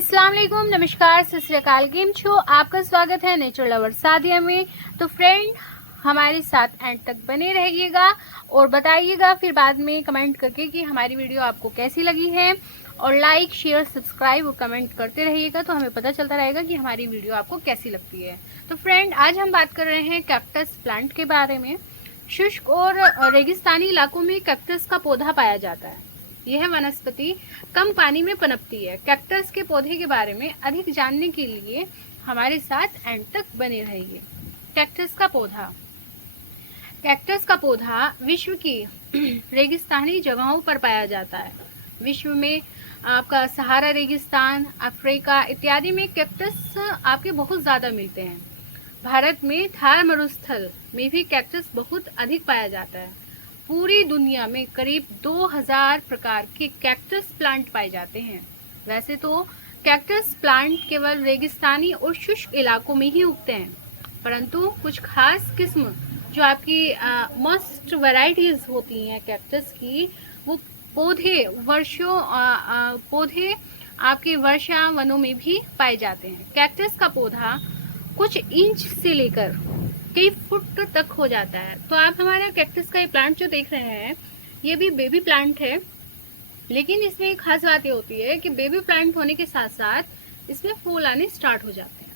अस्सलाम वालेकुम, नमस्कार, सत श्री अकाल। केम छो? आपका स्वागत है नेचर लवर सादिया में। तो फ्रेंड, हमारे साथ एंड तक बने रहिएगा और बताइएगा फिर बाद में कमेंट करके कि हमारी वीडियो आपको कैसी लगी है। और लाइक, शेयर, सब्सक्राइब और कमेंट करते रहिएगा तो हमें पता चलता रहेगा कि हमारी वीडियो आपको कैसी लगती है। तो फ्रेंड, आज हम बात कर रहे हैं कैक्टस प्लांट के बारे में। शुष्क और रेगिस्तानी इलाकों में कैक्टस का पौधा पाया जाता है। यह वनस्पति कम पानी में पनपती है। कैक्टस के पौधे के बारे में अधिक जानने के लिए हमारे साथ एंड तक बने रहिए। कैक्टस का पौधा। कैक्टस का पौधा विश्व की रेगिस्तानी जगहों पर पाया जाता है। विश्व में आपका सहारा रेगिस्तान, अफ्रीका इत्यादि में कैक्टस आपके बहुत ज्यादा मिलते हैं। भारत में थार मरुस्थल में भी कैक्टस बहुत अधिक पाया जाता है। पूरी दुनिया में करीब 2000 प्रकार के कैक्टस प्लांट पाए जाते हैं। वैसे तो कैक्टस प्लांट केवल रेगिस्तानी और शुष्क इलाकों में ही उगते हैं, परंतु कुछ खास किस्म जो आपकी मोस्ट वैरायटीज होती हैं कैक्टस की, वो पौधे आपके वर्षा वनों में भी पाए जाते हैं। कैक्टस का पौधा कुछ इंच से लेकर कई फुट तक हो जाता है। तो आप हमारा कैक्टस का ये प्लांट जो देख रहे हैं, ये भी बेबी प्लांट है, लेकिन इसमें एक खास बात ये होती है कि बेबी प्लांट होने के साथ साथ इसमें फूल आने स्टार्ट हो जाते हैं।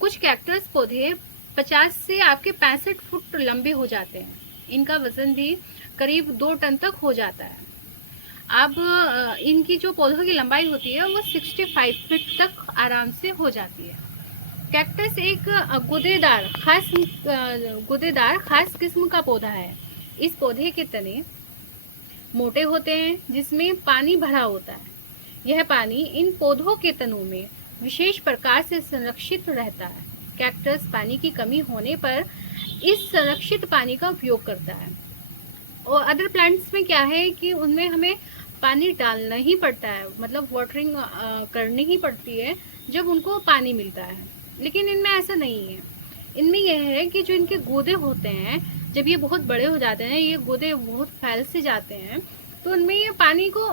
कुछ कैक्टस पौधे 50 से आपके 65 फुट लंबे हो जाते हैं। इनका वजन भी करीब 2 टन तक हो जाता है। अब इनकी जो पौधों की लंबाई होती है वो 65 फीट तक आराम से हो जाती है। कैक्टस एक गुदेदार खास किस्म का पौधा है। इस पौधे के तने मोटे होते हैं जिसमें पानी भरा होता है। यह पानी इन पौधों के तनों में विशेष प्रकार से संरक्षित रहता है। कैक्टस पानी की कमी होने पर इस संरक्षित पानी का उपयोग करता है। और अदर प्लांट्स में क्या है कि उनमें हमें पानी डालना ही पड़ता है, मतलब वाटरिंग करनी ही पड़ती है जब उनको पानी मिलता है, लेकिन इनमें ऐसा नहीं है। इनमें यह है कि जो इनके गूदे होते हैं, जब ये बहुत बड़े हो जाते हैं, ये गूदे बहुत फैल से जाते हैं, तो उनमें ये पानी को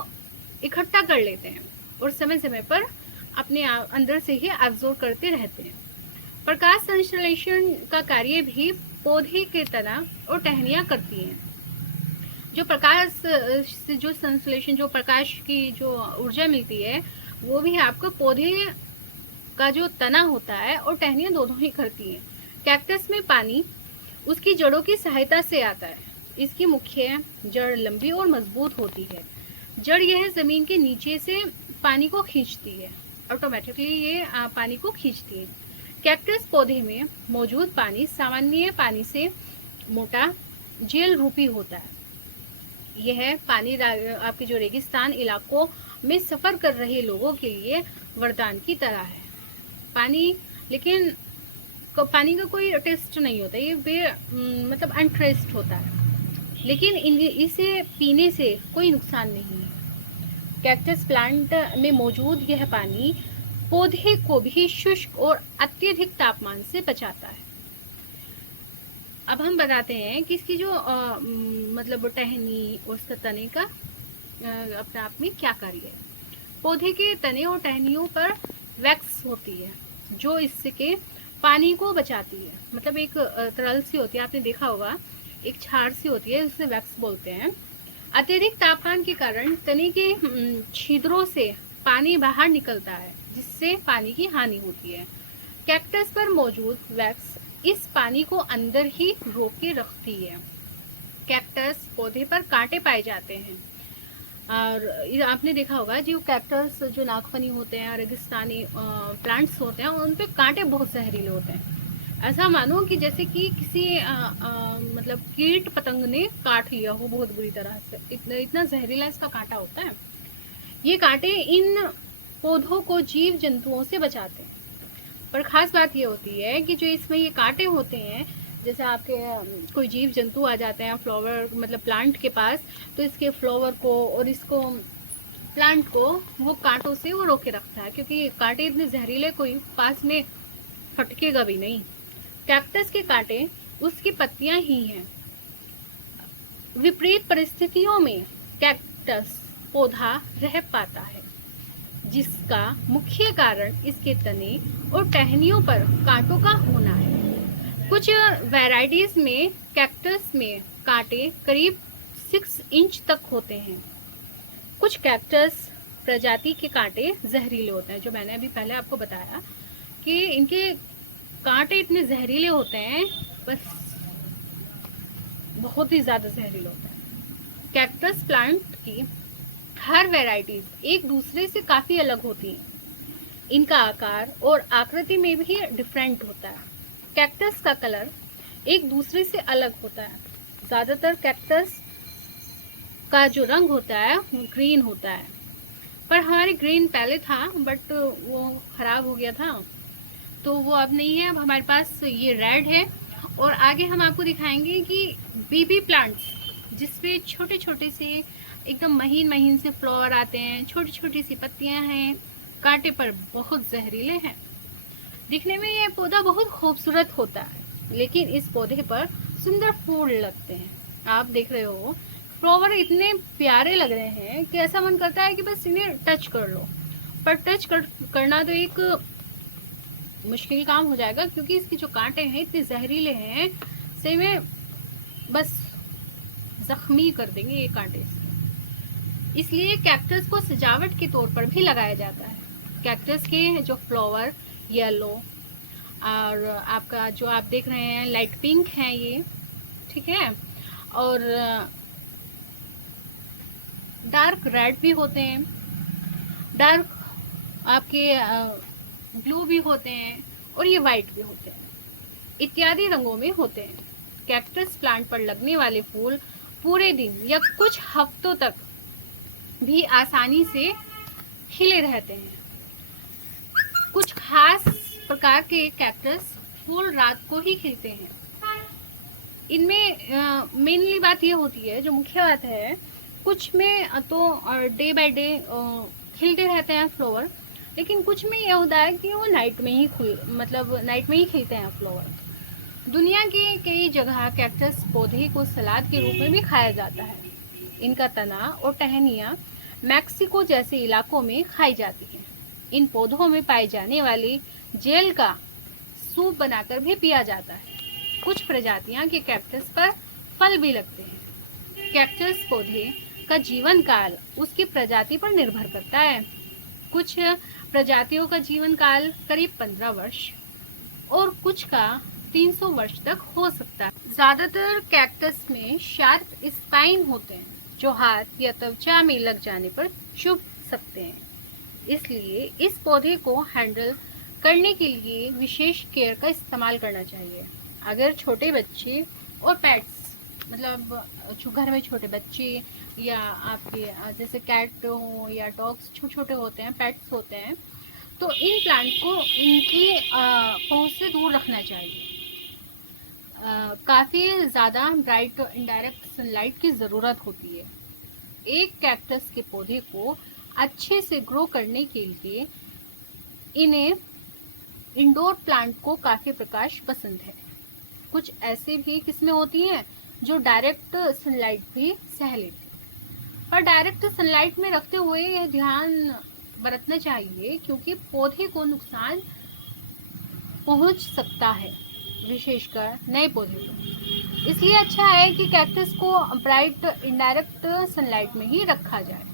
इकट्ठा कर लेते हैं और समय समय पर अपने अंदर से ही एब्जॉर्ब करते रहते हैं। प्रकाश संश्लेषण का कार्य भी पौधे के तना और टहनियां करती हैं। जो प्रकाश से जो संश्लेषण, जो प्रकाश की जो ऊर्जा मिलती है, वो भी आपको पौधे का जो तना होता है और टहनियां दोनों ही करती हैं। कैक्टस में पानी उसकी जड़ों की सहायता से आता है। इसकी मुख्य जड़ लंबी और मजबूत होती है। जड़ यह जमीन के नीचे से पानी को खींचती है, ऑटोमेटिकली ये पानी को खींचती है। कैक्टस पौधे में मौजूद पानी सामान्य पानी से मोटा जेल रूपी होता है। यह पानी आपके जो रेगिस्तान इलाकों में सफर कर रहे लोगों के लिए वरदान की तरह है। लेकिन पानी का कोई टेस्ट नहीं होता, ये मतलब अनटेस्ट होता है, लेकिन इसे पीने से कोई नुकसान नहीं है। कैक्टस प्लांट में मौजूद यह पानी पौधे को भी शुष्क और अत्यधिक तापमान से बचाता है। अब हम बताते हैं कि इसकी जो मतलब टहनी और उसका तने का अपने आप में क्या कार्य है। पौधे के तने और टहनियों पर वैक्स होती है जो इसके पानी को बचाती है। मतलब एक तरल सी होती है, आपने देखा होगा, एक छाड़ सी होती है, जिसे वैक्स बोलते हैं। अत्यधिक तापमान के कारण तने के छिद्रों से पानी बाहर निकलता है, जिससे पानी की हानि होती है। कैक्टस पर मौजूद वैक्स इस पानी को अंदर ही रोक के रखती है। कैक्टस पौधे पर कांटे पाए जाते हैं, और आपने देखा होगा जो कैक्टस जो नागफनी होते हैं, रेगिस्तानी प्लांट्स होते हैं, उन पे कांटे बहुत जहरीले होते हैं। ऐसा मानो कि जैसे कि किसी मतलब कीट पतंग ने काट लिया हो बहुत बुरी तरह से, इतना जहरीला इसका कांटा होता है। ये कांटे इन पौधों को जीव जंतुओं से बचाते हैं। पर खास बात ये होती है कि जो इसमें ये कांटे होते हैं, जैसे आपके कोई जीव जंतु आ जाते हैं फ्लावर मतलब प्लांट के पास, तो इसके फ्लावर को और इसको प्लांट को वो कांटों से वो रोके रखता है, क्योंकि कांटे इतने जहरीले कोई पास में फटकेगा भी नहीं। कैक्टस के कांटे उसकी पत्तियां ही हैं। विपरीत परिस्थितियों में कैक्टस पौधा रह पाता है। जिसका मुख्य कारण इसके तने और टहनियों पर कांटों का होना है। कुछ वैराइटीज में कैक्टस में कांटे करीब 6 इंच तक होते हैं। कुछ कैक्टस प्रजाति के कांटे जहरीले होते हैं, जो मैंने अभी पहले आपको बताया कि इनके कांटे इतने जहरीले होते हैं, बस बहुत ही ज़्यादा जहरीले होते हैं। कैक्टस प्लांट की हर वैराइटीज एक दूसरे से काफ़ी अलग होती हैं। इनका आकार और आकृति में भी डिफरेंट होता है। कैक्टस का कलर एक दूसरे से अलग होता है। ज़्यादातर कैक्टस का जो रंग होता है वो ग्रीन होता है, पर हमारे ग्रीन पहले था बट वो ख़राब हो गया था, तो वो अब नहीं है। अब हमारे पास ये रेड है। और आगे हम आपको दिखाएंगे कि बेबी प्लांट्स, जिसपे छोटे छोटे से एकदम महीन महीन से फ्लावर आते हैं, छोटी छोटी सी पत्तियां हैं, कांटे पर बहुत जहरीले हैं। दिखने में ये पौधा बहुत खूबसूरत होता है, लेकिन इस पौधे पर सुंदर फूल लगते हैं। आप देख रहे हो फ्लावर इतने प्यारे लग रहे हैं कि ऐसा मन करता है कि बस इन्हें टच कर लो, पर करना तो एक मुश्किल काम हो जाएगा, क्योंकि इसके जो कांटे हैं इतने जहरीले हैं, सही में बस जख्मी कर देंगे ये कांटे। इसलिए कैक्टस को सजावट के तौर पर भी लगाया जाता है। कैक्टस के जो फ्लावर येलो और आपका जो आप देख रहे हैं लाइट पिंक है ये, ठीक है, और डार्क रेड भी होते हैं, डार्क आपके ब्लू भी होते हैं, और ये वाइट भी होते हैं, इत्यादि रंगों में होते हैं। कैक्टस प्लांट पर लगने वाले फूल पूरे दिन या कुछ हफ्तों तक भी आसानी से खिले रहते हैं। कुछ खास प्रकार के कैक्टस फूल रात को ही खिलते हैं। इनमें मेनली बात ये होती है, जो मुख्य बात है, कुछ में तो डे बाय डे खिलते रहते हैं फ्लावर, लेकिन कुछ में यह होता है कि वो नाइट में ही नाइट में ही खिलते हैं फ्लावर। दुनिया के कई जगह कैक्टस पौधे को सलाद के रूप में भी खाया जाता है। इनका तना और टहनियाँ मैक्सिको जैसे इलाकों में खाई जाती हैं। इन पौधों में पाए जाने वाले जेल का सूप बनाकर भी पिया जाता है। कुछ प्रजातियां के कैक्टस पर फल भी लगते हैं। कैक्टस पौधे का जीवन काल उसकी प्रजाति पर निर्भर करता है। कुछ प्रजातियों का जीवन काल करीब 15 वर्ष और कुछ का 300 वर्ष तक हो सकता है। ज्यादातर कैक्टस में शार्प स्पाइन होते हैं, जो हाथ या त्वचा में लग जाने पर चुभ सकते हैं। इसलिए इस पौधे को हैंडल करने के लिए विशेष केयर का इस्तेमाल करना चाहिए। अगर छोटे बच्चे और पेट्स, मतलब जो घर में छोटे बच्चे या आपके जैसे कैट हो या डॉग्स छोटे छोटे होते हैं, पेट्स होते हैं, तो इन प्लांट को इनकी पहुंच से दूर रखना चाहिए। काफ़ी ज़्यादा ब्राइट इनडायरेक्ट सनलाइट की ज़रूरत होती है। एक कैक्टस के पौधे को अच्छे से ग्रो करने के लिए इन्हें इंडोर प्लांट को काफ़ी प्रकाश पसंद है। कुछ ऐसे भी किस्में होती हैं जो डायरेक्ट सनलाइट भी सह लेती हैं, पर डायरेक्ट सनलाइट में रखते हुए यह ध्यान बरतना चाहिए, क्योंकि पौधे को नुकसान पहुंच सकता है, विशेषकर नए पौधे को। इसलिए अच्छा है कि कैक्टस को ब्राइट इनडायरेक्ट सनलाइट में ही रखा जाए।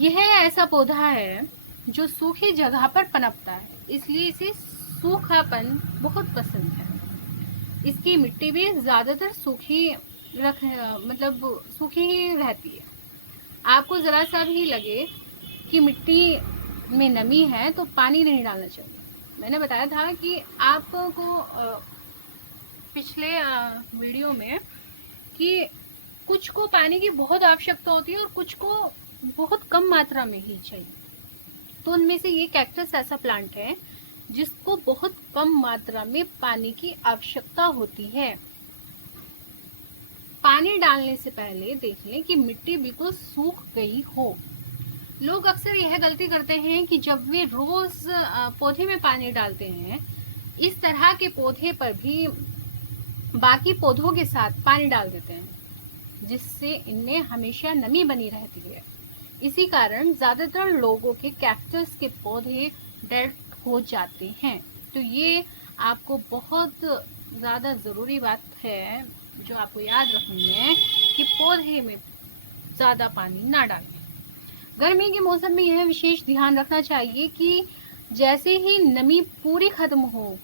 यह ऐसा पौधा है जो सूखी जगह पर पनपता है, इसलिए इसे सूखापन बहुत पसंद है। इसकी मिट्टी भी ज़्यादातर सूखी ही रहती है। आपको ज़रा सा भी लगे कि मिट्टी में नमी है तो पानी नहीं डालना चाहिए। मैंने बताया था कि आपको पिछले वीडियो में कि कुछ को पानी की बहुत आवश्यकता होती है और कुछ को बहुत कम मात्रा में ही चाहिए। तो उनमें से ये कैक्टस ऐसा प्लांट है जिसको बहुत कम मात्रा में पानी की आवश्यकता होती है। पानी डालने से पहले देख लें कि मिट्टी बिल्कुल सूख गई हो। लोग अक्सर यह गलती करते हैं कि जब वे रोज पौधे में पानी डालते हैं, इस तरह के पौधे पर भी बाकी पौधों के साथ पानी डाल देते हैं, जिससे इनमें हमेशा नमी बनी रहती है। इसी कारण ज़्यादातर लोगों के कैक्टस के पौधे डेड हो जाते हैं। तो ये आपको बहुत ज़्यादा ज़रूरी बात है जो आपको याद रखनी है कि पौधे में ज़्यादा पानी ना डालें। गर्मी के मौसम में यह विशेष ध्यान रखना चाहिए कि जैसे ही नमी पूरी खत्म हो,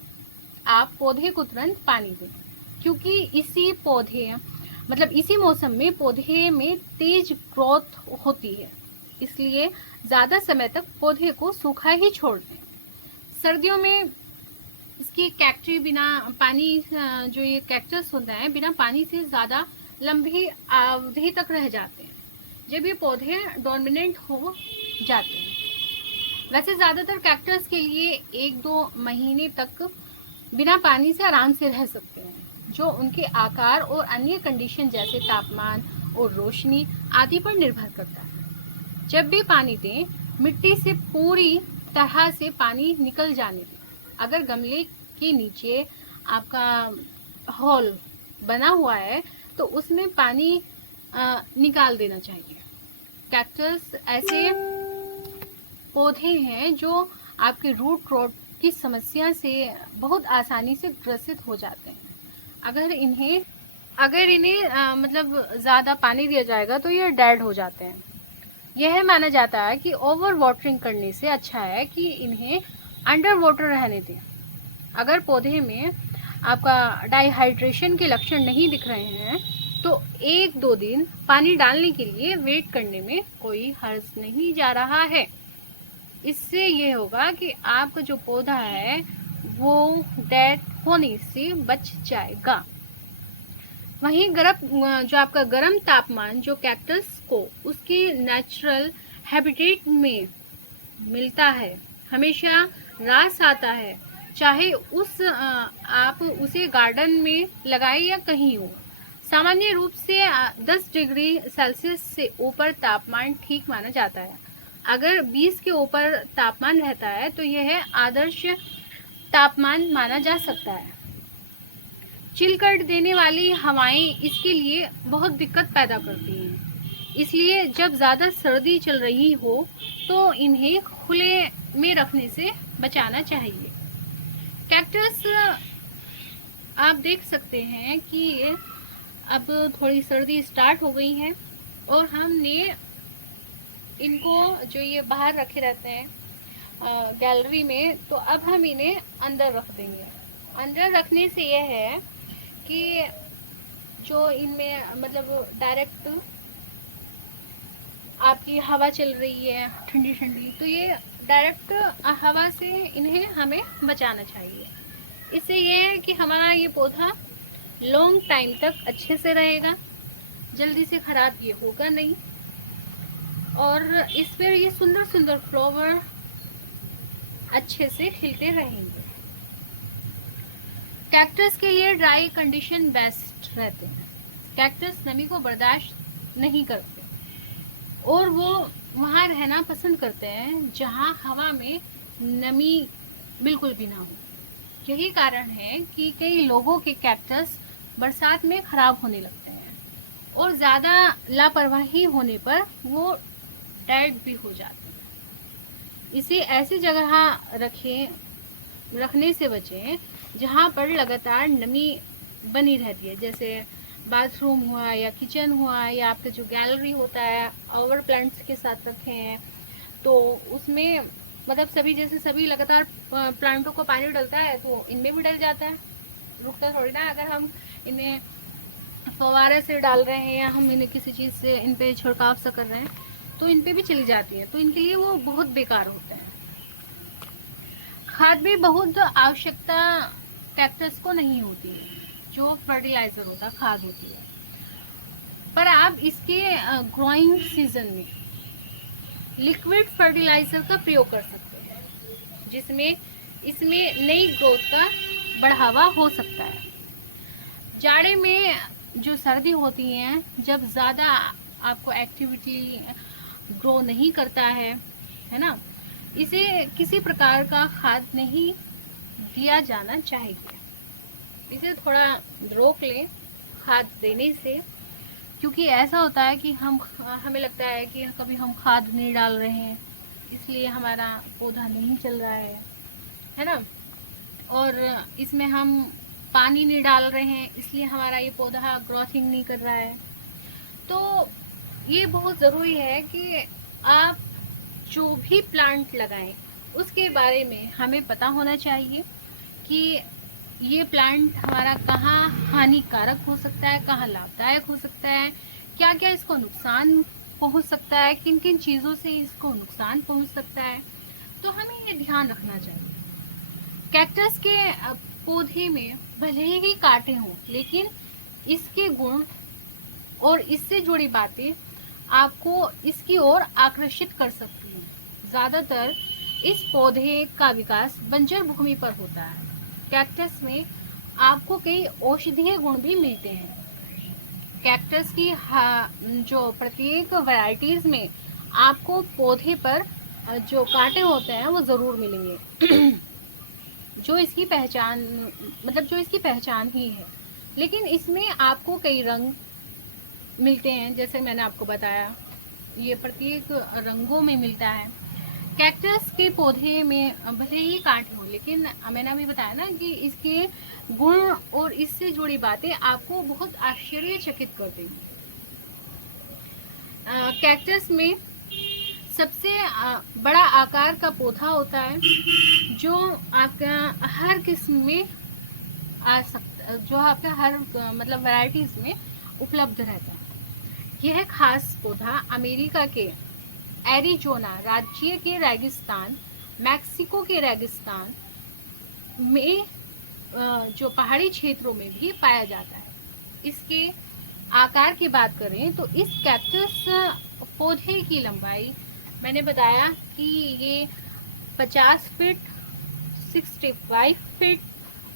आप पौधे को तुरंत पानी दें, क्योंकि इसी मौसम में पौधे में तेज ग्रोथ होती है, इसलिए ज़्यादा समय तक पौधे को सूखा ही छोड़ दें। सर्दियों में इसकी कैक्टस बिना पानी जो ये कैक्टस होता है बिना पानी से ज़्यादा लंबी अवधि तक रह जाते हैं जब ये पौधे डोमिनेंट हो जाते हैं। वैसे ज़्यादातर कैक्टस के लिए 1-2 महीने तक बिना पानी से आराम से रह सकते हैं, जो उनके आकार और अन्य कंडीशन जैसे तापमान और रोशनी आदि पर निर्भर करता है। जब भी पानी दें, मिट्टी से पूरी तरह से पानी निकल जाने दें। अगर गमले के नीचे आपका होल बना हुआ है तो उसमें पानी निकाल देना चाहिए। कैक्टस ऐसे पौधे हैं जो आपके रूट रॉट की समस्या से बहुत आसानी से ग्रसित हो जाते हैं। अगर इन्हें ज़्यादा पानी दिया जाएगा तो ये डेड हो जाते हैं। यह माना जाता है कि ओवर वाटरिंग करने से अच्छा है कि इन्हें अंडर वाटर रहने दें। अगर पौधे में आपका डाइहाइड्रेशन के लक्षण नहीं दिख रहे हैं तो 1-2 दिन पानी डालने के लिए वेट करने में कोई हर्ज नहीं जा रहा है। इससे ये होगा कि आपका जो पौधा है वो डेड होने से बच जाएगा। वहीं जो आपका गर्म तापमान जो कैक्टस को उसके नेचुरल हैबिटेट में मिलता है, हमेशा रास आता है, चाहे आप उसे गार्डन में लगाएं या कहीं हो। सामान्य रूप से 10 डिग्री सेल्सियस से ऊपर तापमान ठीक माना जाता है। अगर 20 के ऊपर तापमान रहता है तो यह आदर्श तापमान माना जा सकता है। चिल कर देने वाली हवाएं इसके लिए बहुत दिक्कत पैदा करती हैं, इसलिए जब ज़्यादा सर्दी चल रही हो तो इन्हें खुले में रखने से बचाना चाहिए। कैक्टस आप देख सकते हैं कि अब थोड़ी सर्दी स्टार्ट हो गई है और हमने इनको जो ये बाहर रखे रहते हैं गैलरी में, तो अब हम इन्हें अंदर रख देंगे। अंदर रखने से यह है कि जो इनमें डायरेक्ट आपकी हवा चल रही है ठंडी ठंडी, तो ये डायरेक्ट हवा से इन्हें हमें बचाना चाहिए। इससे ये है कि हमारा ये पौधा लॉन्ग टाइम तक अच्छे से रहेगा, जल्दी से ख़राब ये होगा नहीं, और इस पर ये सुंदर सुंदर फ्लावर अच्छे से खिलते रहेंगे। कैक्टस के लिए ड्राई कंडीशन बेस्ट रहते हैं। कैक्टस नमी को बर्दाश्त नहीं करते और वो वहाँ रहना पसंद करते हैं जहाँ हवा में नमी बिल्कुल भी ना हो। यही कारण है कि कई लोगों के कैक्टस बरसात में खराब होने लगते हैं और ज़्यादा लापरवाही होने पर वो डेड भी हो जाते हैं। इसे ऐसी जगह रखने से बचें जहाँ पर लगातार नमी बनी रहती है, जैसे बाथरूम हुआ या किचन हुआ या आपका जो गैलरी होता है ओवर प्लांट्स के साथ रखे हैं तो उसमें सभी लगातार प्लांटों को पानी डलता है तो इनमें भी डल जाता है, रुकता थोड़ी ना। अगर हम इन्हें फव्वारे से डाल रहे हैं या हम इन्हें किसी चीज़ से इन पे छिड़काव सा कर रहे हैं तो इन पे भी चली जाती है, तो इनके लिए वो बहुत बेकार होता है। खाद भी बहुत आवश्यकता कैक्टस को नहीं होती है, जो फर्टिलाइजर होता है खाद होती है, पर आप इसके ग्रोइंग सीजन में लिक्विड फर्टिलाइजर का प्रयोग कर सकते हैं, जिसमें इसमें नई ग्रोथ का बढ़ावा हो सकता है। जाड़े में जो सर्दी होती है, जब ज़्यादा आपको एक्टिविटी ग्रो नहीं करता है ना, इसे किसी प्रकार का खाद नहीं दिया जाना चाहिए। इसे थोड़ा रोक लें खाद देने से, क्योंकि ऐसा होता है कि हमें लगता है कि कभी हम खाद नहीं डाल रहे हैं, इसलिए हमारा पौधा नहीं चल रहा है ना। और इसमें हम पानी नहीं डाल रहे हैं, इसलिए हमारा ये पौधा ग्रोथिंग नहीं कर रहा है। तो ये बहुत ज़रूरी है कि आप जो भी प्लांट लगाएं उसके बारे में हमें पता होना चाहिए कि ये प्लांट हमारा कहाँ हानिकारक हो सकता है, कहाँ लाभदायक हो सकता है, क्या क्या इसको नुकसान पहुंच सकता है, किन किन चीज़ों से इसको नुकसान पहुंच सकता है। तो हमें ये ध्यान रखना चाहिए। कैक्टस के पौधे में भले ही कांटे हों, लेकिन इसके गुण और इससे जुड़ी बातें आपको इसकी ओर आकर्षित कर सकती हैं। ज़्यादातर इस पौधे का विकास बंजर भूमि पर होता है। कैक्टस में आपको कई औषधीय गुण भी मिलते हैं। कैक्टस की जो प्रत्येक वैरायटीज में आपको पौधे पर जो कांटे होते हैं वो ज़रूर मिलेंगे जो इसकी पहचान ही है। लेकिन इसमें आपको कई रंग मिलते हैं, जैसे मैंने आपको बताया, ये प्रत्येक रंगों में मिलता है। कैक्टस के पौधे में भले ही कांटे हों, लेकिन मैंने अभी बताया ना कि इसके गुण और इससे जुड़ी बातें आपको बहुत आश्चर्यचकित कर देंगी। कैक्टस में सबसे बड़ा आकार का पौधा होता है जो आपका हर किस्म में आ सकता, जो आपका हर मतलब वैरायटीज में उपलब्ध रहता है। यह खास पौधा अमेरिका के एरिजोना राज्य के रेगिस्तान, मैक्सिको के रेगिस्तान में जो पहाड़ी क्षेत्रों में भी पाया जाता है। इसके आकार की बात करें तो इस कैक्टस पौधे की लंबाई मैंने बताया कि ये 50 फीट, 65 फीट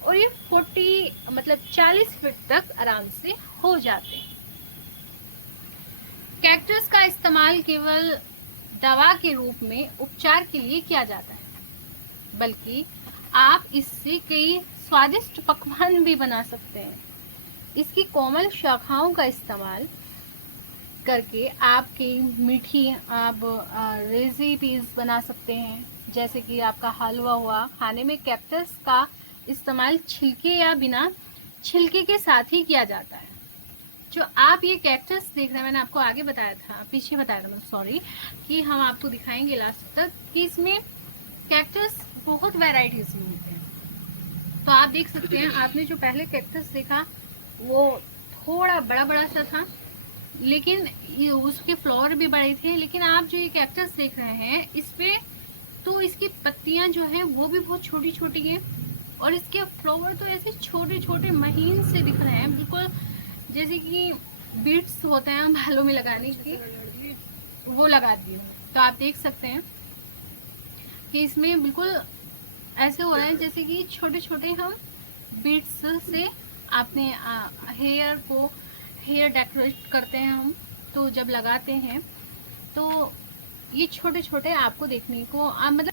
और ये 40 फीट तक आराम से हो जाते हैं। कैक्टस का इस्तेमाल केवल दवा के रूप में उपचार के लिए किया जाता है, बल्कि आप इससे कई स्वादिष्ट पकवान भी बना सकते हैं। इसकी कोमल शाखाओं का इस्तेमाल करके आप कई मीठी रेसिपीज बना सकते हैं, जैसे कि आपका हलवा हुआ। खाने में कैक्टस का इस्तेमाल छिलके या बिना छिलके के साथ ही किया जाता है। जो आप ये कैक्टस देख रहे हैं, मैंने आपको आगे बताया था, पीछे बताया था, मैं सॉरी, कि हम आपको दिखाएंगे लास्ट तक कि इसमें कैक्टस बहुत वैरायटीज में होते हैं। तो आप देख सकते हैं, आपने जो पहले कैक्टस देखा वो थोड़ा बड़ा बड़ा सा था, लेकिन उसके फ्लावर भी बड़े थे। लेकिन आप जो ये कैक्टस देख रहे हैं इस पे तो इसकी पत्तियां जो हैं वो भी बहुत छोटी छोटी हैं और इसके फ्लावर तो ऐसे छोटे छोटे महीन से दिख रहे हैं, बिल्कुल जैसे कि बीट्स होते हैं बालों में लगाने के, वो लगा दी हूँ। तो आप देख सकते हैं कि इसमें बिल्कुल ऐसे हो रहा है जैसे कि छोटे छोटे हम बीट्स से अपने हेयर डेकोरेट करते हैं हम, तो जब लगाते हैं तो ये छोटे छोटे आपको देखने को मतलब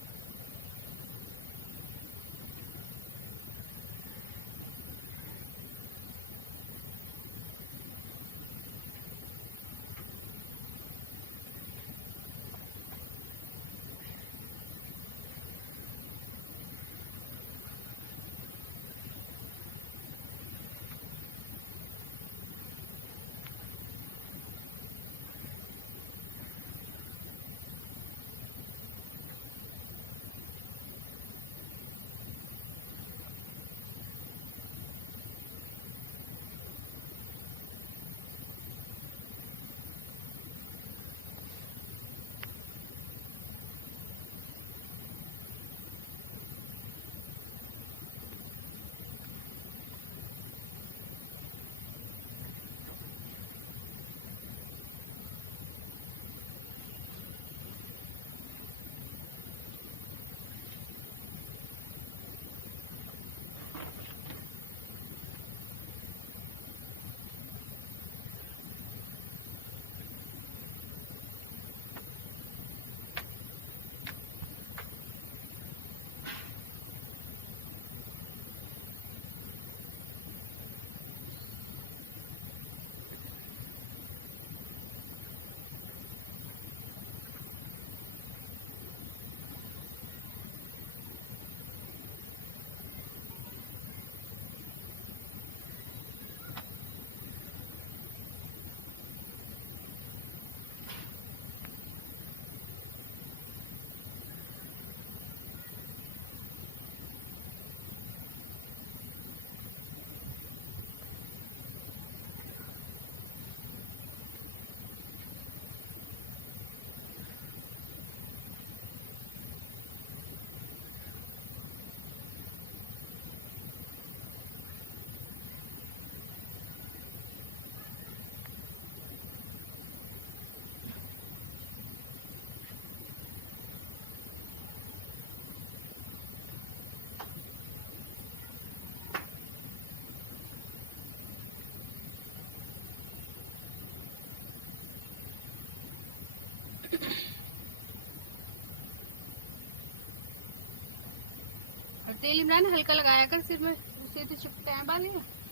और तेल इमरान हल्का लगाया कर सिर में, उसे तो चिपकते हैं बाल ये।